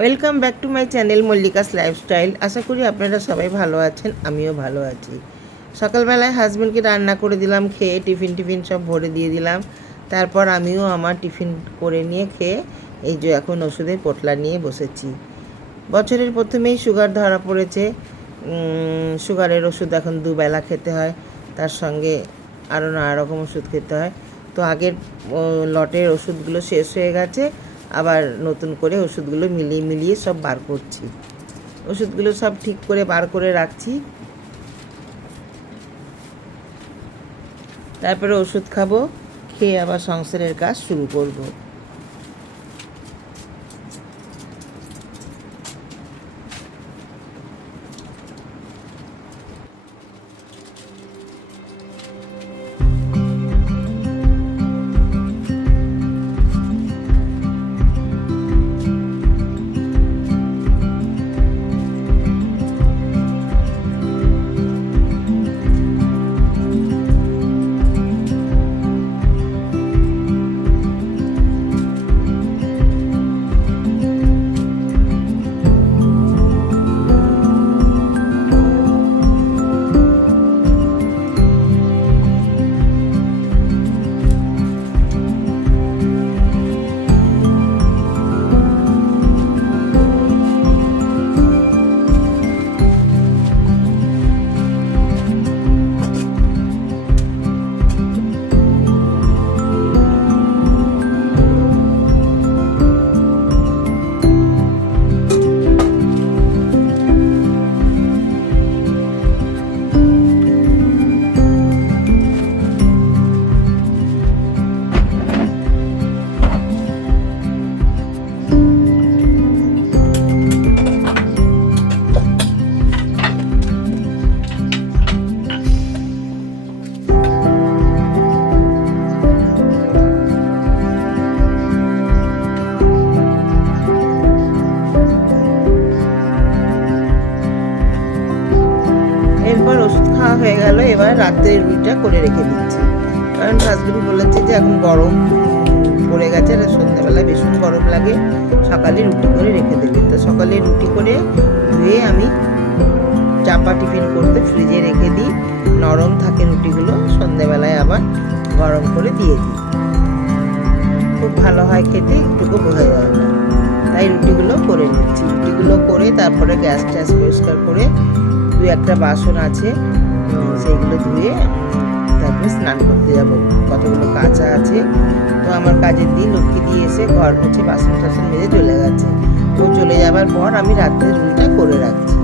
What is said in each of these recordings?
Welcome back to my channel Mallika's lifestyle. আশা করি আপনারা সবাই ভালো আছেন, আমিও ভালো আছি। সকালবেলায় হাজব্যান্ডকে রান্না করে দিলাম, খেয়ে টিফিন সব ভরে দিয়ে দিলাম। তারপর আমিও আমার টিফিন করে নিয়ে খেয়ে এই যে এখন ওষুধের পোটলা নিয়ে বসেছি। বছরের প্রথমেই সুগার ধরা পড়েছে। সুগারের ওষুধ এখন দুবেলা খেতে হয়, তার সঙ্গে আরও নানা রকম ওষুধ খেতে হয়। তো আগের লটের ওষুধগুলো শেষ হয়ে গেছে, আবার নতুন করে ওষুধগুলো মিলিয়ে সব বার করছি। ওষুধগুলো সব ঠিক করে বার করে রাখছি, তারপরে ওষুধ খাবো, খেয়ে আবার সংসারের কাজ শুরু করব। এরপর ওষুধ খাওয়া হয়ে গেল, এবার রাত্রের রুটিটা করে রেখে দিচ্ছি। কারণ হাজবেন্ড বলেছে যে এখন গরম পড়ে গেছে, আর সন্ধ্যাবেলায় ভীষণ গরম লাগে, সকালে রুটি করে রেখে দেবে। তো সকালে রুটি করে ধুয়ে আমি চাপা টিফিন করতে ফ্রিজে রেখে দিই, নরম থাকে রুটিগুলো, সন্ধ্যাবেলায় আবার গরম করে দিয়ে দিই। খুব ভালো হয় খেতে, একটুকু বোঝা যায় না। তাই রুটিগুলো করে নিচ্ছি। রুটিগুলো করে তারপরে গ্যাস ট্যাস পরিষ্কার করে দু একটা বাসন আছে সেইগুলো ধুয়ে তারপরে স্নান করতে যাব। কতগুলো কাঁচা আছে, তো আমার কাজের দিন লক্ষ্মী দিয়ে এসে ঘর মুছে বাসন টাসন মেজে চলে গেছে। ও চলে যাবার পর আমি রাত্রের রুটিটা করে রাখছি।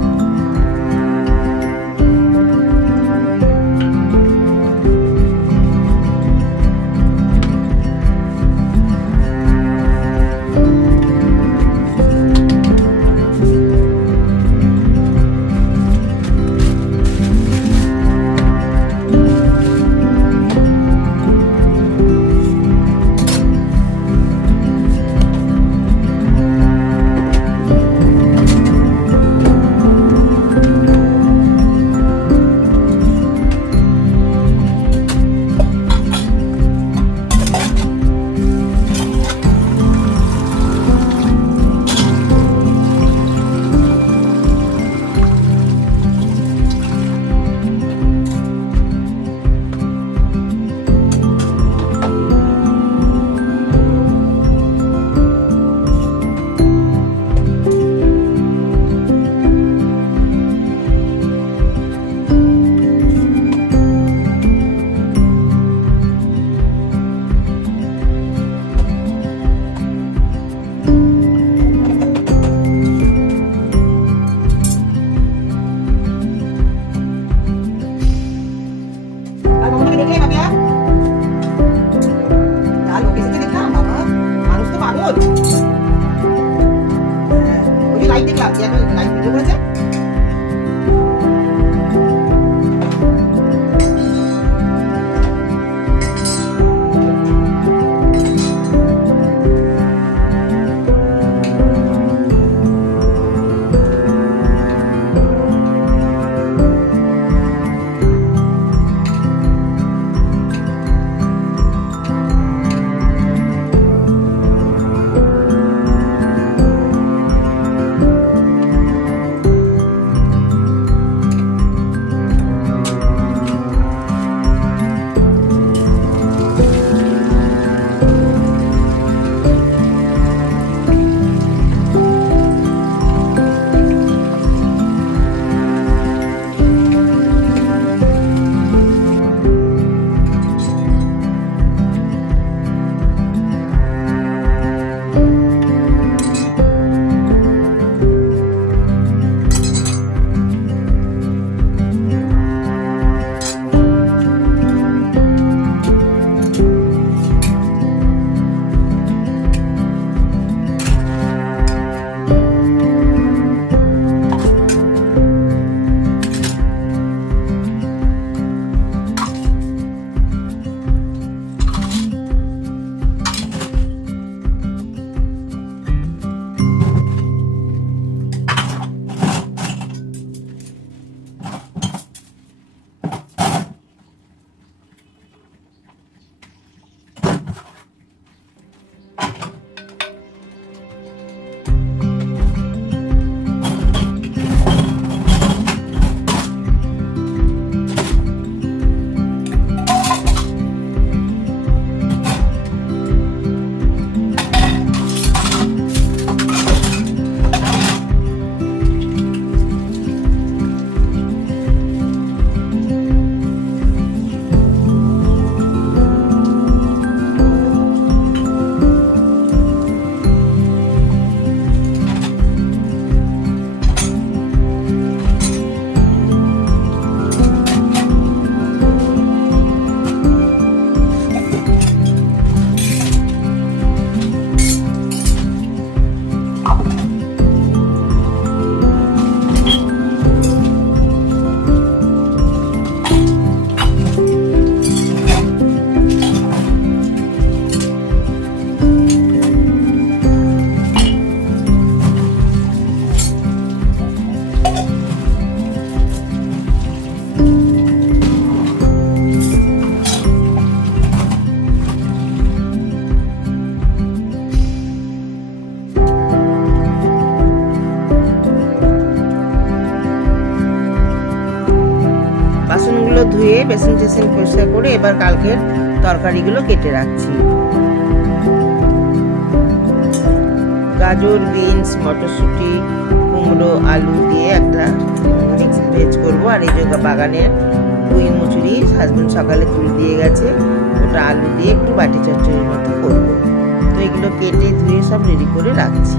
ধুয়ে বেসিন টেসিন পরিষ্কার করে এবার কালকের তরকারিগুলো কেটে রাখছি। গাজর, বিনস, মটরশুঁটি, কুমড়ো, আলু দিয়ে একটা মিক্স ভেজ করবো। আর এই যে বাগানের পুঁই মুচুরি হাজবেন্ড সকালে তুলে দিয়ে গেছে, ওটা আলু দিয়ে একটু বাটি চচ্চড়ির মতো করবো। তো এগুলো কেটে ধুয়ে সব রেডি করে রাখছি।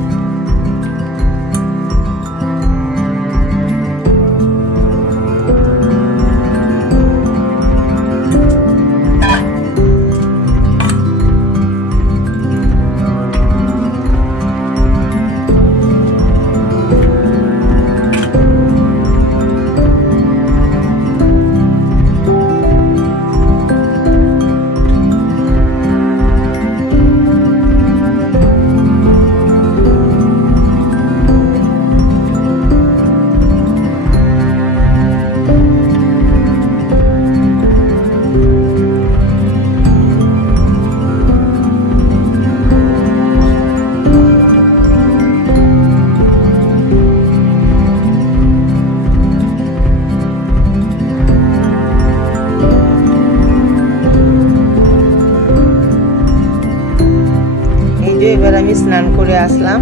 এবার আমি স্নান করে আসলাম,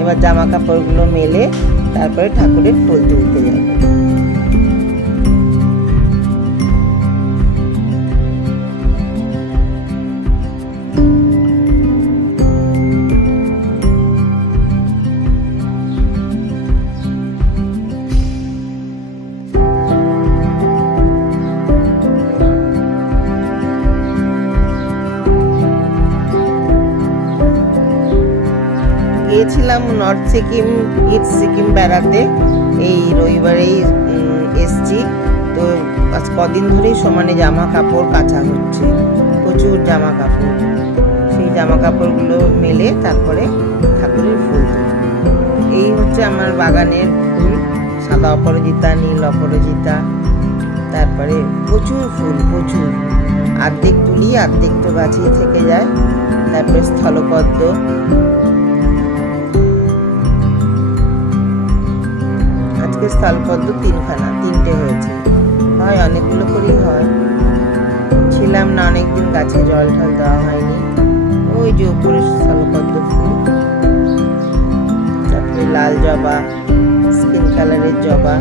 এবার জামা কাপড়গুলো মেলে তারপরে ঠাকুরের ফুল তুলতে যাব। গিয়েছিলাম নর্থ সিকিম, ইস্ট সিকিম বেড়াতে, এই রবিবারেই এসছি। তো আজ কদিন ধরেই সমানে জামা কাপড় কাচা হচ্ছে, প্রচুর জামা কাপড়। সেই জামা কাপড়গুলো মেলে তারপরে ঠাকুরের ফুল তুলব। এই হচ্ছে আমার বাগানের ফুল, সাদা অপরাজিতা, নীল অপরাজিতা, তারপরে প্রচুর ফুল, প্রচুর। অর্ধেক তুলি, অর্ধেক তো গাছেই থেকে যায়। তারপরে স্থলপদ্ম, স্থলপদ্ম তিনটে হয়েছে, হয় অনেকগুলো করেই হয়। ছিলাম না অনেকদিন, গাছে জল ঢল দেওয়া হয়নি। ওই যে উপরে স্থলপদ্ম ফুল, তারপরে লাল জবা, স্কিন কালারের জবা,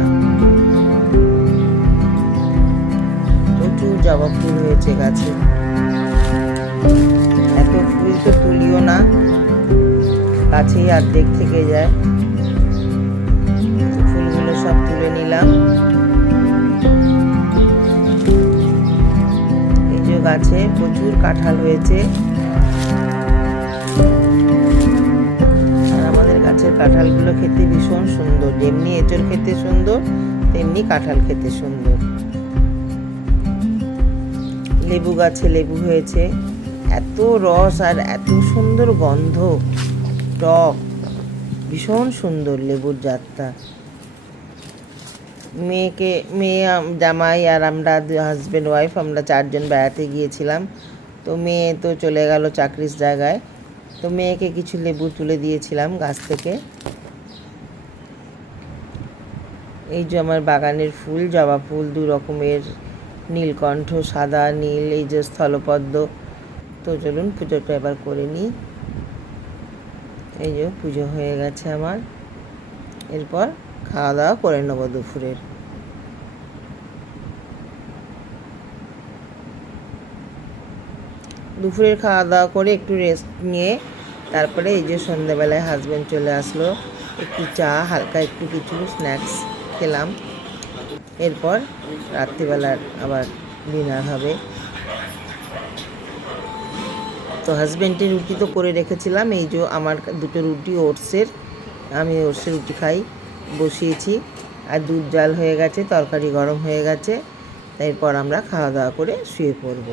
প্রচুর জবা ফুল হয়েছে গাছে। এত ফুল তো তুলিও না, গাছেই অর্ধেক থেকে যায়। সব তুলে নিলাম। এই যে গাছে প্রচুর কাঁঠাল হয়েছে, আর আমাদের গাছের কাঁঠালগুলো খেতে ভীষণ সুন্দর। যেমনি এঁচড় খেতে সুন্দর, তেমনি কাঁঠাল খেতে সুন্দর। লেবু গাছে লেবু হয়েছে, এত রস আর এত সুন্দর গন্ধ, টক, ভীষণ সুন্দর লেবুর জাতটা। মেয়ে, জামাই আর আমরা হাজব্যান্ড ওয়াইফ, আমরা 4 জন বেড়াতে গিয়েছিলাম। তো মেয়ে তো চলে গেল চাকরির জায়গায়, তো মেয়েকে কিছু লেবু তুলে দিয়েছিলাম গাছ থেকে। এই যে আমার বাগানের ফুল, জবা ফুল 2 রকমের, নীলকণ্ঠ, সাদা নীল, এই যে স্থলপদ্ম। তো চলুন পুজোটা এবার করে নিই। এই যে পুজো হয়ে গেছে আমার, এরপর খাওয়া দাওয়া করে নেব দুপুরের। দুপুরের খাওয়া দাওয়া করে একটু রেস্ট নিয়ে তারপরে এই যে সন্ধ্যাবেলায় হাজব্যান্ড চলে আসলো, একটু চা, হালকা একটু কিছু স্ন্যাক্স খেলাম। এরপর রাত্রিবেলার আবার ডিনার হবে। তো হাজব্যান্ডের রুটি তো করে রেখেছিলাম, এই যে আমার 2টো রুটি ওটসের, আমি ওটসের রুটি খাই, বসিয়েছি। আর দুধ জাল হয়ে গেছে, তরকারি গরম হয়ে গেছে। তারপর আমরা খাওয়া দাওয়া করে শুয়ে পড়ব।